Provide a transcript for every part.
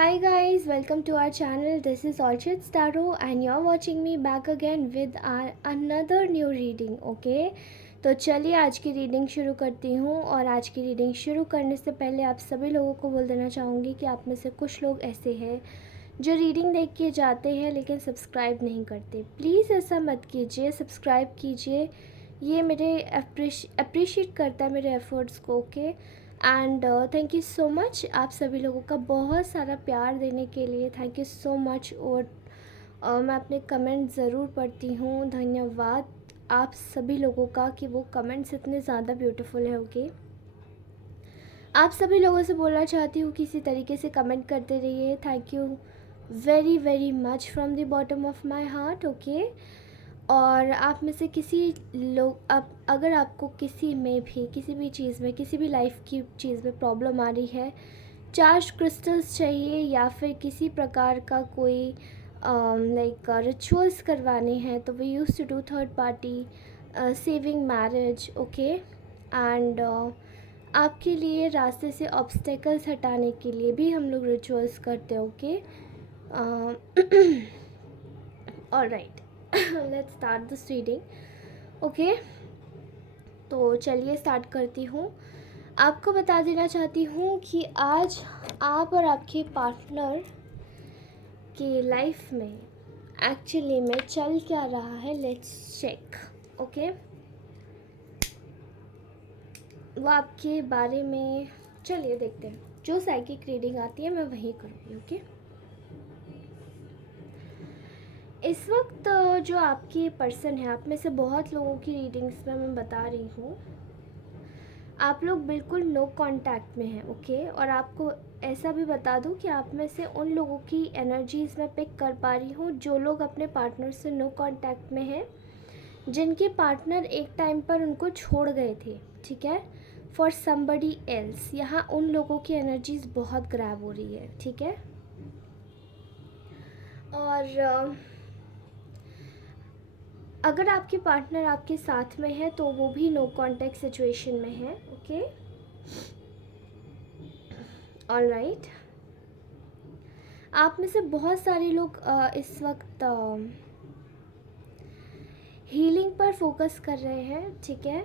Hi guys, welcome to our channel. This is Orchid Starro and you're watching me back again with our another new reading. Okay, तो चलिए आज की reading शुरू करती हूँ। और आज की रीडिंग शुरू करने से पहले आप सभी लोगों को बोल देना चाहूँगी कि आप में से कुछ लोग ऐसे हैं जो रीडिंग देख के जाते हैं लेकिन सब्सक्राइब नहीं करते। प्लीज़ ऐसा मत कीजिए, सब्सक्राइब कीजिए। ये मेरे अप्रिशिएट करता है मेरे एफ़र्ट्स को। Okay, and thank you so much आप सभी लोगों का बहुत सारा प्यार देने के लिए। Thank you so much. और मैं अपने कमेंट ज़रूर पढ़ती हूँ। धन्यवाद आप सभी लोगों का कि वो कमेंट्स इतने ज़्यादा ब्यूटीफुल है। ओके, आप सभी लोगों से बोलना चाहती हूँ कि इसी तरीके से कमेंट करते रहिए। Thank you very very much from the bottom of my heart. Okay, और आप में से किसी लोग आप अगर आपको किसी में भी किसी भी चीज़ में किसी भी लाइफ की चीज़ में प्रॉब्लम आ रही है, चार्ज क्रिस्टल्स चाहिए या फिर किसी प्रकार का कोई लाइक रिचुअल्स करवाने हैं, तो we use to do third party saving marriage. Okay, and आपके लिए रास्ते से ऑब्स्टेकल्स हटाने के लिए भी हम लोग रिचुअल्स करते हैं। Okay, alright, let's start this reading. Okay, तो चलिए स्टार्ट करती हूँ। आपको बता देना चाहती हूँ कि आज आप और आपके पार्टनर की लाइफ में एक्चुअली में चल क्या रहा है, लेट्स चेक। ओके, वो आपके बारे में चलिए देखते हैं। जो साइकिक रीडिंग आती है मैं वही करूँगी। ओके, इस वक्त जो आपकी पर्सन है, आप में से बहुत लोगों की रीडिंग्स में मैं बता रही हूँ, आप लोग बिल्कुल नो कांटेक्ट में हैं। ओके, और आपको ऐसा भी बता दूं कि आप में से उन लोगों की एनर्जीज़ मैं पिक कर पा रही हूँ जो लोग अपने पार्टनर से नो कांटेक्ट में हैं, जिनके पार्टनर एक टाइम पर उनको छोड़ गए थे। ठीक है, फॉर समबडी एल्स। यहाँ उन लोगों की एनर्जीज़ बहुत ग्रैब हो रही है। ठीक है, और अगर आपके पार्टनर आपके साथ में है तो वो भी नो कांटेक्ट सिचुएशन में है। ओके, ऑलराइट, आप में से बहुत सारे लोग इस वक्त हीलिंग पर फोकस कर रहे हैं। ठीक है,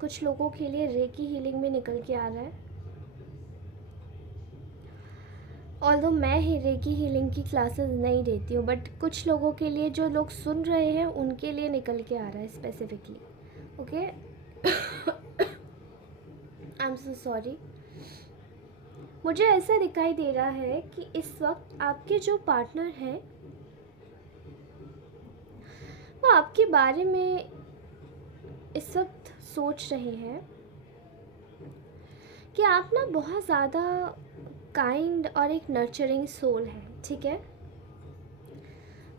कुछ लोगों के लिए रेकी हीलिंग में निकल के आ रहा है। ऑल्दो मैं ही रेकी हीलिंग की क्लासेस नहीं देती हूँ, बट कुछ लोगों के लिए, जो लोग सुन रहे हैं उनके लिए निकल के आ रहा है specifically. Okay, I am so sorry. मुझे ऐसा दिखाई दे रहा है कि इस वक्त आपके जो पार्टनर हैं वो आपके बारे में इस वक्त सोच रहे हैं कि आप ना बहुत ज़्यादा काइंड और एक नर्चरिंग सोल है। ठीक है,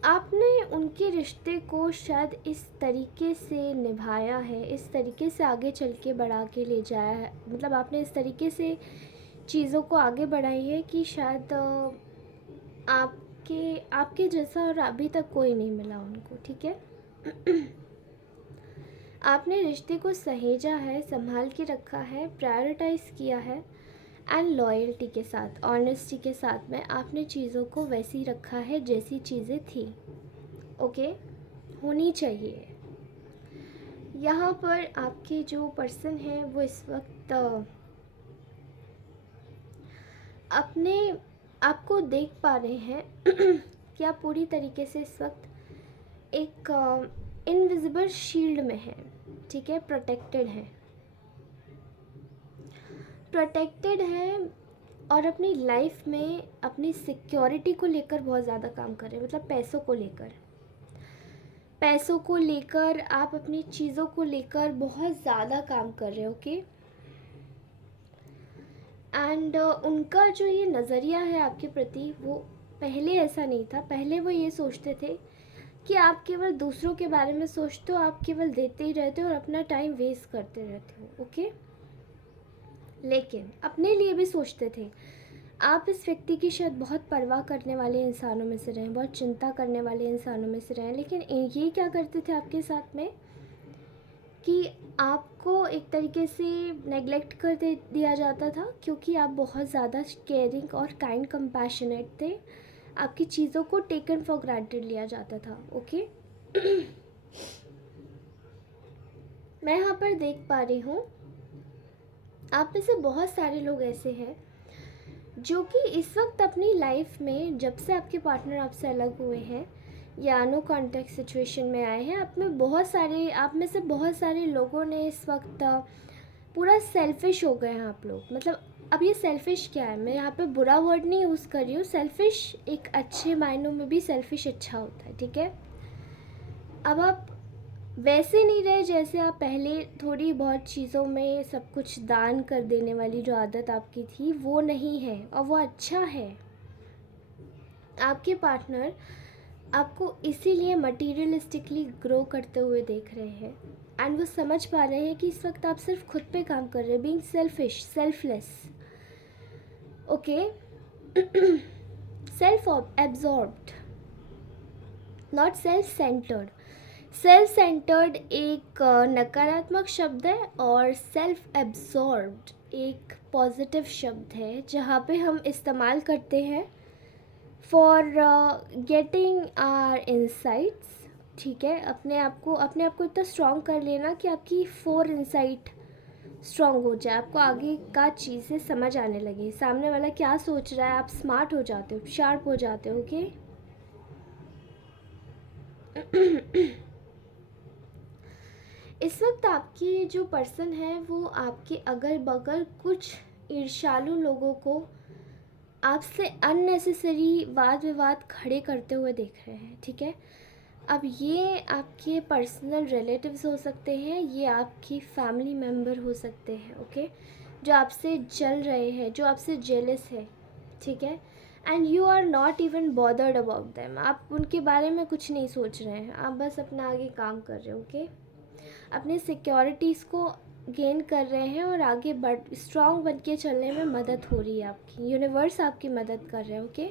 आपने उनके रिश्ते को शायद इस तरीके से निभाया है, इस तरीके से आगे चल के बढ़ा के ले जाया है, मतलब आपने इस तरीके से चीज़ों को आगे बढ़ाई है कि शायद आपके आपके जैसा और अभी तक कोई नहीं मिला उनको। ठीक है, आपने रिश्ते को सहेजा है, संभाल के रखा है, प्रायोरिटाइज़ किया है, एंड लॉयल्टी के साथ, ऑनेस्टी के साथ में आपने चीज़ों को वैसे ही रखा है जैसी चीज़ें थी। ओके, होनी चाहिए। यहाँ पर आपके जो पर्सन हैं वो इस वक्त अपने आपको देख पा रहे हैं कि आप पूरी तरीके से इस वक्त एक इनविजिबल शील्ड में है। ठीक है, प्रोटेक्टेड है और अपनी लाइफ में अपनी सिक्योरिटी को लेकर बहुत ज़्यादा काम कर रहे हैं। मतलब पैसों को लेकर आप अपनी चीज़ों को लेकर बहुत ज़्यादा काम कर रहे हो। ओके, एंड उनका जो ये नज़रिया है आपके प्रति, वो पहले ऐसा नहीं था। पहले वो ये सोचते थे कि आप केवल दूसरों के बारे में सोचते हो, आप केवल देते ही रहते हो और अपना टाइम वेस्ट करते रहते हो। ओके, लेकिन अपने लिए भी सोचते थे। आप इस व्यक्ति की शायद बहुत परवाह करने वाले इंसानों में से रहें, बहुत चिंता करने वाले इंसानों में से रहें, लेकिन ये क्या करते थे आपके साथ में कि आपको एक तरीके से नेग्लेक्ट कर दे दिया जाता था, क्योंकि आप बहुत ज़्यादा केयरिंग और काइंड कंपैशनेट थे। आपकी चीज़ों को टेकन फॉर ग्रांटेड लिया जाता था। ओके मैं यहाँ पर देख पा रही हूँ आप में से बहुत सारे लोग ऐसे हैं जो कि इस वक्त अपनी लाइफ में, जब से आपके पार्टनर आपसे अलग हुए हैं या नो कॉन्टेक्ट सिचुएशन में आए हैं, आप में से बहुत सारे लोगों ने इस वक्त पूरा सेल्फिश हो गए हैं आप लोग। मतलब अब ये सेल्फिश क्या है, मैं यहाँ पे बुरा वर्ड नहीं यूज़ कर रही हूँ। सेल्फिश एक अच्छे मायनों में भी सेल्फिश अच्छा होता है, ठीक है। अब आप वैसे नहीं रहे जैसे आप पहले, थोड़ी बहुत चीज़ों में सब कुछ दान कर देने वाली जो आदत आपकी थी वो नहीं है, और वो अच्छा है। आपके पार्टनर आपको इसीलिए मटीरियलिस्टिकली ग्रो करते हुए देख रहे हैं, एंड वो समझ पा रहे हैं कि इस वक्त आप सिर्फ खुद पे काम कर रहे हैं, being selfish, selfless, okay, self absorbed, not self centred. Self centred एक नकारात्मक शब्द है और सेल्फ एब्जॉर्ब्ड एक पॉजिटिव शब्द है, जहाँ पे हम इस्तेमाल करते हैं फॉर गेटिंग आर इंसाइट्स, ठीक है। अपने आप को इतना स्ट्रॉन्ग कर लेना कि आपकी 4 इंसाइट स्ट्रॉन्ग हो जाए, आपको आगे का चीज़ें समझ आने लगे, सामने वाला क्या सोच रहा है, आप स्मार्ट हो जाते हो, शार्प हो जाते हो, ओके। इस वक्त आपकी जो पर्सन है वो आपके अगल बगल कुछ ईर्ष्यालु लोगों को आपसे अननेसेसरी वाद विवाद खड़े करते हुए देख रहे हैं, ठीक है। अब ये आपके पर्सनल रिलेटिव्स हो सकते हैं, ये आपकी फैमिली मेम्बर हो सकते हैं, ओके, जो आपसे जल रहे हैं, जो आपसे जेलस है, ठीक है। And you are not even bothered about them, आप उनके बारे में कुछ नहीं सोच रहे हैं, आप बस अपना आगे काम कर रहे हो, ओके। अपने सिक्योरिटीज़ को गेन कर रहे हैं और आगे बढ़ स्ट्रॉन्ग बन के चलने में मदद हो रही है आपकी, यूनिवर्स आपकी मदद कर रहे हैं, ओके।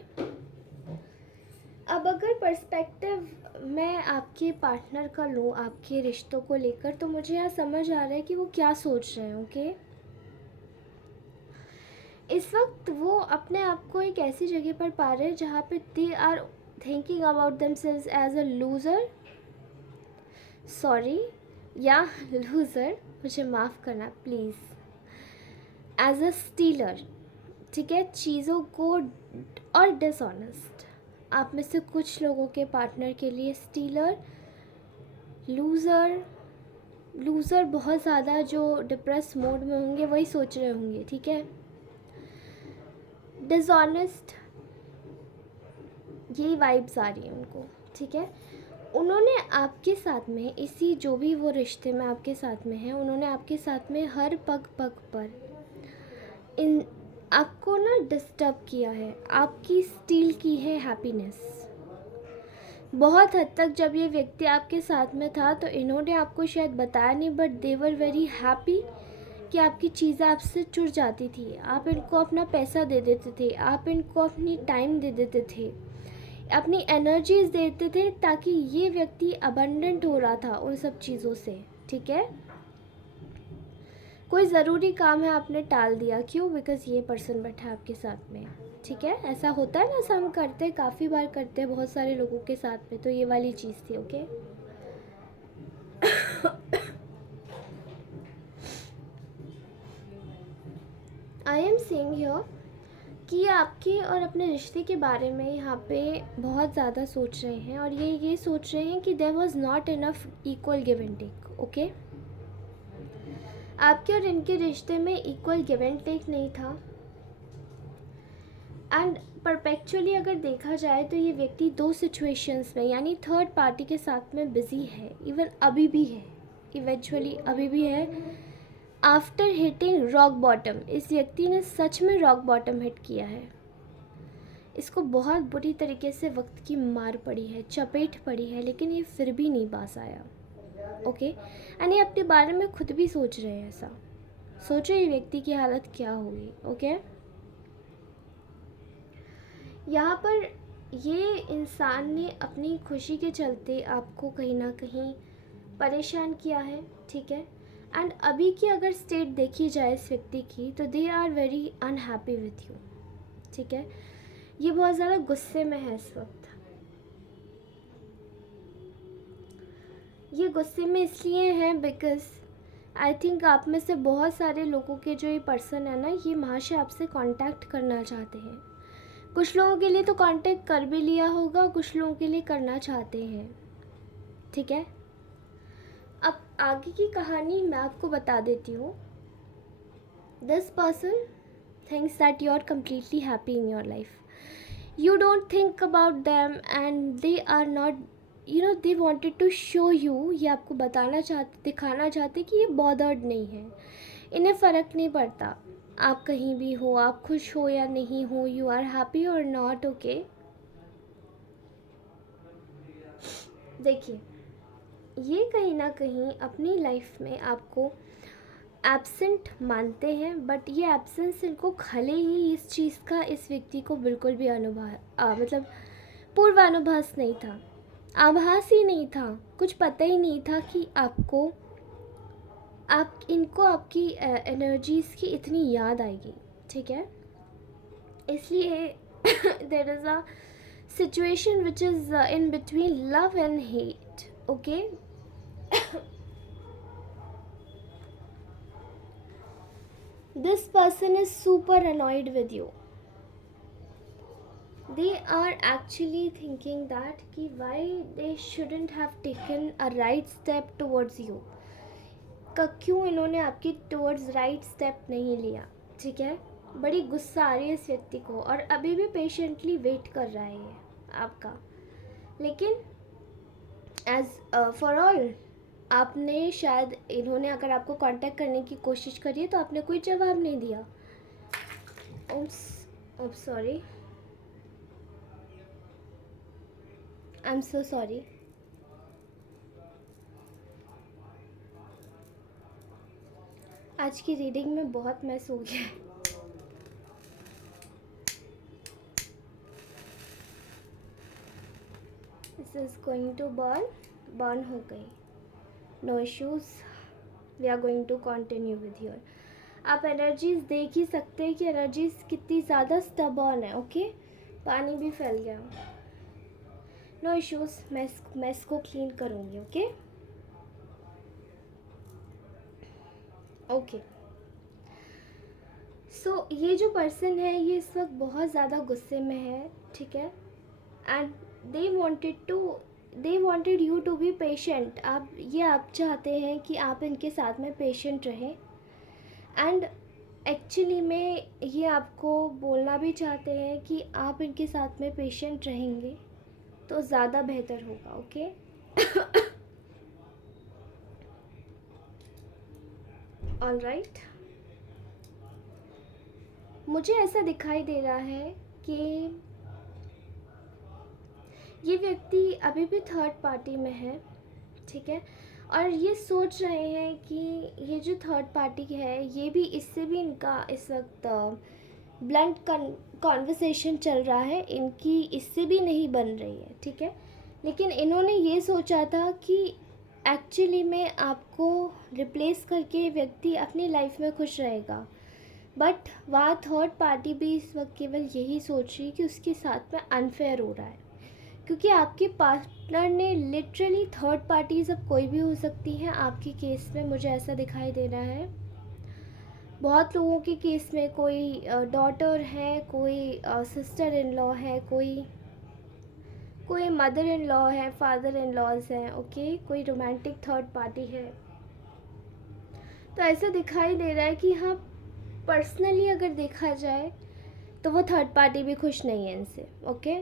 अब अगर पर्सपेक्टिव मैं आपके पार्टनर का लूँ आपके रिश्तों को लेकर, तो मुझे यहाँ समझ आ रहा है कि वो क्या सोच रहे हैं, ओके। इस वक्त वो अपने आप को एक ऐसी जगह पर पा रहे हैं जहाँ पे they are thinking about themselves as a loser, sorry, या लूज़र, मुझे माफ़ करना प्लीज़, एज अ स्टीलर, ठीक है, चीज़ों को, और डिसऑनेस्ट। आप में से कुछ लोगों के पार्टनर के लिए स्टीलर, लूज़र बहुत ज़्यादा जो डिप्रेस मोड में होंगे वही सोच रहे होंगे, ठीक है। डिसऑनेस्ट, यही वाइब्स आ रही हैं उनको, ठीक है। उन्होंने आपके साथ में इसी, जो भी वो रिश्ते में आपके साथ में है, उन्होंने आपके साथ में हर पग पग पर इन आपको ना डिस्टर्ब किया है, आपकी स्टील की है हैप्पीनेस। बहुत हद तक जब ये व्यक्ति आपके साथ में था तो इन्होंने आपको शायद बताया नहीं, but they were very happy कि आपकी चीज़ें आपसे चुर जाती थी, आप इनको अपना पैसा दे देते थे, आप इनको अपनी टाइम दे देते थे, अपनी एनर्जीज देते थे, ताकि ये व्यक्ति अबंडेंट हो रहा था उन सब चीज़ों से, ठीक है। कोई ज़रूरी काम है आपने टाल दिया, क्यों? बिकॉज़ ये पर्सन बैठा है आपके साथ में, ठीक है। ऐसा होता है ना, ऐसा हम करते हैं, काफ़ी बार करते हैं बहुत सारे लोगों के साथ में, तो ये वाली चीज़ थी, okay. I am saying here कि आपके और अपने रिश्ते के बारे में यहाँ पे बहुत ज़्यादा सोच रहे हैं, और ये सोच रहे हैं कि there was not enough equal give and take, okay. आपके और इनके रिश्ते में इक्वल गिव एंड टेक नहीं था, एंड परपेचुअली अगर देखा जाए तो ये व्यक्ति 2 सिचुएशंस में, यानी थर्ड पार्टी के साथ में बिजी है, इवन अभी भी है, इवेंचुअली अभी भी है। आफ्टर हिटिंग रॉक बॉटम, इस व्यक्ति ने सच में रॉक बॉटम हिट किया है, इसको बहुत बुरी तरीके से वक्त की मार पड़ी है, चपेट पड़ी है, लेकिन ये फिर भी नहीं पास आया, ओके। एंड ये अपने बारे में खुद भी सोच रहे हैं, ऐसा सोचो ये व्यक्ति की हालत क्या होगी, ओके। यहाँ पर ये इंसान ने अपनी खुशी के चलते आपको कहीं ना कहीं परेशान किया है, ठीक है। एंड अभी की अगर स्टेट देखी जाए इस व्यक्ति की, तो they are very unhappy with you, ठीक है। ये बहुत ज़्यादा गुस्से में है इस वक्त। ये गुस्से में इसलिए हैं बिकॉज आई थिंक आप में से बहुत सारे लोगों के जो ये पर्सन है ना, ये महाशय आपसे कांटेक्ट करना चाहते हैं। कुछ लोगों के लिए तो कांटेक्ट कर भी लिया होगा, कुछ लोगों के लिए करना चाहते हैं, ठीक है। अब आगे की कहानी मैं आपको बता देती हूँ। This person thinks that you are completely happy in your life. You don't think about them and they are not, they wanted to show you, ये आपको बताना चाहते, दिखाना चाहते कि ये bothered नहीं है, इन्हें फ़र्क नहीं पड़ता आप कहीं भी हो, आप खुश हो या नहीं हो, यू आर हैप्पी और नॉट, ओके। देखिए, ये कहीं ना कहीं अपनी लाइफ में आपको एब्सेंट मानते हैं, बट ये एब्सेंस इनको खले ही इस चीज़ का इस व्यक्ति को बिल्कुल भी मतलब पूर्वानुभास नहीं था, आभास ही नहीं था, कुछ पता ही नहीं था कि इनको आपकी एनर्जीज़ की इतनी याद आएगी, ठीक है। इसलिए there is a situation which is in between love and hate, okay. This person is super annoyed with you. They are actually thinking that कि why they shouldn't have taken a right step towards you. क्यों इन्होंने आपकी towards right step नहीं लिया, ठीक है। बड़ी गुस्सा आ रही है इस व्यक्ति को और अभी भी पेशेंटली वेट कर रहा है ये आपका। लेकिन एज फॉर ऑल, आपने शायद, इन्होंने अगर आपको कांटेक्ट करने की कोशिश करी है तो आपने कोई जवाब नहीं दिया। Oops sorry, I am so sorry. आज की रीडिंग में बहुत मैस हो गया है। This is going to burn हो गई, no issues, we are going to continue with your. आप एनर्जीज देख ही सकते हैं कि एनर्जीज कितनी ज़्यादा स्टबर्न है, ओके। पानी भी फैल गया, नो इश्यूज, मैं इसको क्लीन करूँगी, ओके ओके। सो ये जो पर्सन है ये इस वक्त बहुत ज़्यादा गुस्से में है, ठीक है। And they wanted you to be patient. आप चाहते हैं कि आप इनके साथ में पेशेंट रहें, एंड एक्चुअली में ये आपको बोलना भी चाहते हैं कि आप इनके साथ में पेशेंट रहेंगे तो ज़्यादा बेहतर होगा, ओके। ऑल राइट, मुझे ऐसा दिखाई दे रहा है कि ये व्यक्ति अभी भी थर्ड पार्टी में है, ठीक है। और ये सोच रहे हैं कि ये जो थर्ड पार्टी है ये भी, इससे भी इनका इस वक्त ब्लंट कॉन्वर्सेशन चल रहा है, इनकी इससे भी नहीं बन रही है, ठीक है। लेकिन इन्होंने ये सोचा था कि एक्चुअली में आपको रिप्लेस करके व्यक्ति अपनी लाइफ में खुश रहेगा, बट वहाँ थर्ड पार्टी भी इस वक्त केवल यही सोच रही है कि उसके साथ में अनफेयर हो रहा है, क्योंकि आपके पार्टनर ने लिटरली, थर्ड पार्टी सब कोई भी हो सकती है आपके केस में, मुझे ऐसा दिखाई दे रहा है। बहुत लोगों के केस में कोई डॉटर है, कोई सिस्टर इन लॉ है, कोई मदर इन लॉ है, फादर इन लॉज हैं, ओके। कोई रोमांटिक थर्ड पार्टी है। तो ऐसा दिखाई दे रहा है कि हाँ, पर्सनली अगर देखा जाए तो वो थर्ड पार्टी भी खुश नहीं है इनसे, okay.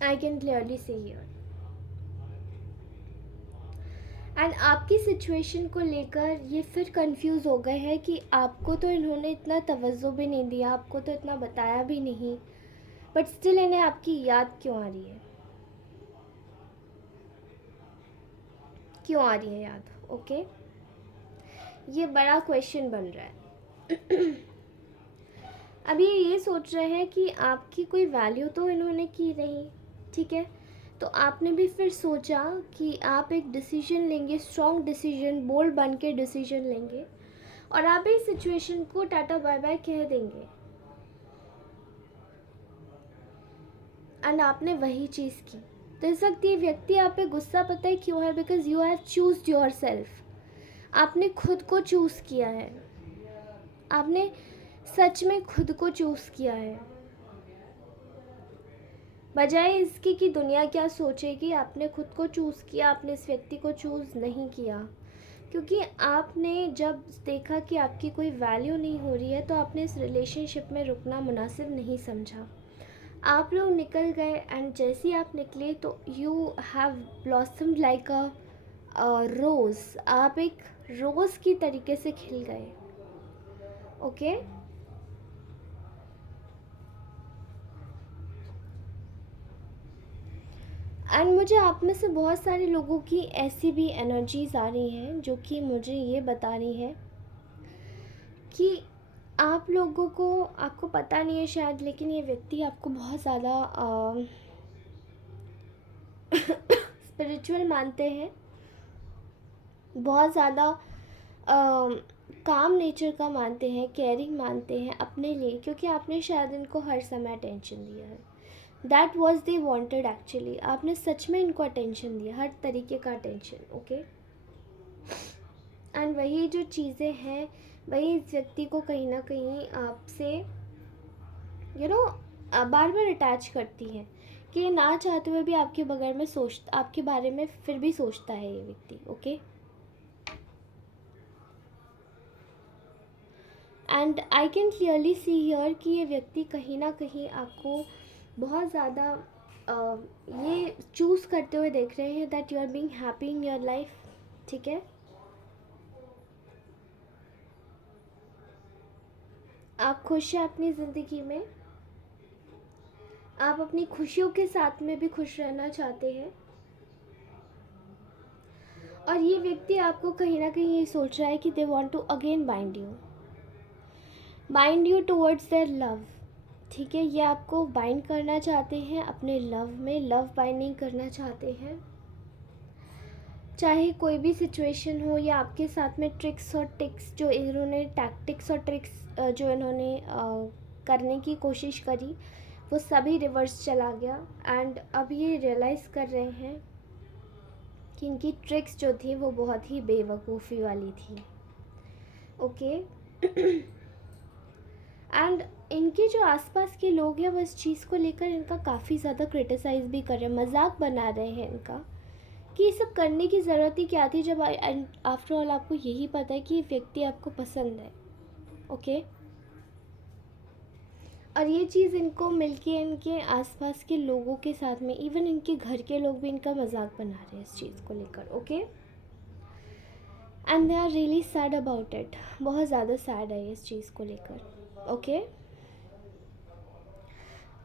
I can clearly see here. And आपकी सिचुएशन को लेकर ये फिर कंफ्यूज हो गए हैं कि आपको तो इन्होंने इतना तवज्जो भी नहीं दिया, आपको तो इतना बताया भी नहीं, बट स्टिल इन्हें आपकी याद क्यों आ रही है, क्यों आ रही है याद, ओके। ये बड़ा क्वेश्चन बन रहा है। अभी ये सोच रहे हैं कि आपकी कोई वैल्यू तो इन्होंने की नहीं, ठीक है। तो आपने भी फिर सोचा कि आप एक डिसीजन लेंगे, स्ट्रॉन्ग डिसीजन, बोल्ड बन के डिसीजन लेंगे और आप इस सिचुएशन को टाटा बाय बाय कह देंगे। एंड आपने वही चीज़ की। तो इस वक्त ये व्यक्ति आप पे गुस्सा पता है क्यों है? Because you have choose your self. आपने खुद को चूज़ किया है, आपने सच में खुद को चूज़ किया है। बजाय इसकी कि दुनिया क्या सोचेगी, आपने खुद को चूज़ किया, आपने इस व्यक्ति को चूज़ नहीं किया। क्योंकि आपने जब देखा कि आपकी कोई वैल्यू नहीं हो रही है तो आपने इस रिलेशनशिप में रुकना मुनासिब नहीं समझा। आप लोग निकल गए एंड जैसे ही आप निकले तो you have blossomed like a rose. आप एक रोज़ की तरीके से खिल गए। ओके एंड मुझे आप में से बहुत सारे लोगों की ऐसी भी एनर्जीज आ रही हैं जो कि मुझे ये बता रही है कि आप लोगों को, आपको पता नहीं है शायद, लेकिन ये व्यक्ति आपको बहुत ज़्यादा स्पिरिचुअल मानते हैं, बहुत ज़्यादा काम नेचर का मानते हैं, केयरिंग मानते हैं अपने लिए, क्योंकि आपने शायद इनको हर समय अटेंशन दिया है। That was they wanted actually. आपने सच में इनको अटेंशन दिया, हर तरीके का अटेंशन। ओके एंड वही जो चीज़ें हैं वही इस व्यक्ति को कहीं ना कहीं आपसे बार बार अटैच करती हैं कि ये ना चाहते हुए भी आपके बगैर में आपके बारे में फिर भी सोचता है ये व्यक्ति। Okay and I can clearly see here कि ये व्यक्ति कहीं ना कहीं आपको बहुत ज़्यादा ये चूज़ करते हुए देख रहे हैं that you are being happy in your life. ठीक है, आप खुश हैं अपनी ज़िंदगी में, आप अपनी खुशियों के साथ में भी खुश रहना चाहते हैं और ये व्यक्ति आपको कहीं ना कहीं ये सोच रहा है कि they want to again bind you towards their love. ठीक है, ये आपको बाइंड करना चाहते हैं अपने लव में, लव बाइंडिंग करना चाहते हैं। चाहे कोई भी सिचुएशन हो या आपके साथ में ट्रिक्स और टिक्स जो इन्होंने, टैक्टिक्स और ट्रिक्स जो इन्होंने करने की कोशिश करी वो सभी रिवर्स चला गया एंड अब ये रियलाइज़ कर रहे हैं कि इनकी ट्रिक्स जो थी वो बहुत ही बेवकूफ़ी वाली थी। ओके एंड इनके जो आसपास के लोग हैं वो इस चीज़ को लेकर इनका काफ़ी ज़्यादा क्रिटिसाइज़ भी कर रहे हैं, मजाक बना रहे हैं इनका कि ये सब करने की ज़रूरत ही क्या थी जब आफ्टर ऑल आपको यही पता है कि ये व्यक्ति आपको पसंद है। ओके और ये चीज़ इनको मिलके इनके आसपास के लोगों के साथ में, इवन इनके घर के लोग भी इनका मजाक बना रहे हैं इस चीज़ को लेकर। Okay and they are really sad about it, बहुत ज़्यादा सैड है इस चीज़ को लेकर। ओके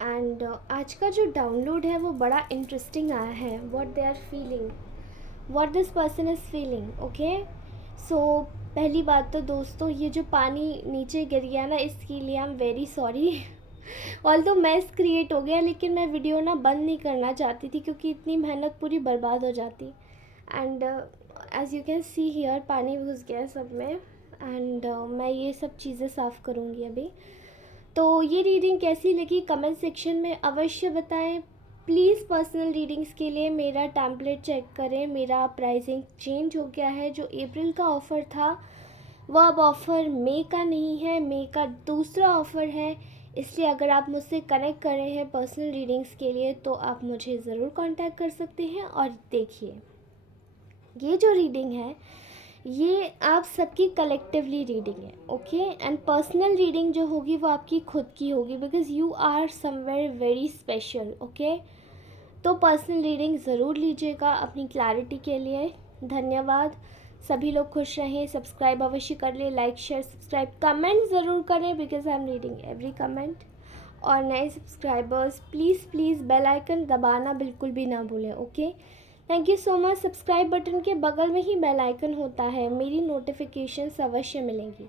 एंड आज का जो डाउनलोड है वो बड़ा इंटरेस्टिंग आया है, what they are feeling, what this person is feeling. Okay so पहली बात तो दोस्तों, ये जो पानी नीचे गिर गया ना, इसके लिए I am very sorry. Although mess create हो गया, लेकिन मैं वीडियो ना बंद नहीं करना चाहती थी क्योंकि इतनी मेहनत पूरी बर्बाद हो जाती। And as you can see here पानी घुस गया सब में एंड मैं ये सब चीज़ें साफ़ करूँगी अभी। तो ये रीडिंग कैसी लगी कमेंट सेक्शन में अवश्य बताएं। प्लीज़ पर्सनल रीडिंग्स के लिए मेरा टैम्पलेट चेक करें, मेरा प्राइसिंग चेंज हो गया है। जो अप्रैल का ऑफ़र था वो अब ऑफ़र मई का नहीं है, मई का दूसरा ऑफ़र है। इसलिए अगर आप मुझसे कनेक्ट कर रहे हैं पर्सनल रीडिंग्स के लिए तो आप मुझे ज़रूर कांटेक्ट कर सकते हैं। और देखिए, ये जो रीडिंग है ये आप सबकी कलेक्टिवली रीडिंग है। ओके एंड पर्सनल रीडिंग जो होगी वो आपकी खुद की होगी, because you are somewhere very special. Okay तो पर्सनल रीडिंग ज़रूर लीजिएगा अपनी क्लैरिटी के लिए। धन्यवाद, सभी लोग खुश रहें, सब्सक्राइब अवश्य कर लें, लाइक शेयर सब्सक्राइब कमेंट ज़रूर करें because I am reading every comment. और नए subscribers please please bell icon दबाना बिल्कुल भी ना भूलें। Okay thank you so much. Subscribe button के बगल में ही बेल आइकन होता है, मेरी नोटिफिकेशंस अवश्य मिलेंगी।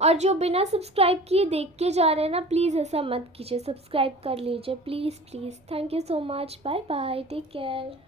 और जो बिना सब्सक्राइब किए देख के जा रहे हैं ना, प्लीज़ ऐसा मत कीजिए, सब्सक्राइब कर लीजिए please please. Thank you so much, bye bye, take care.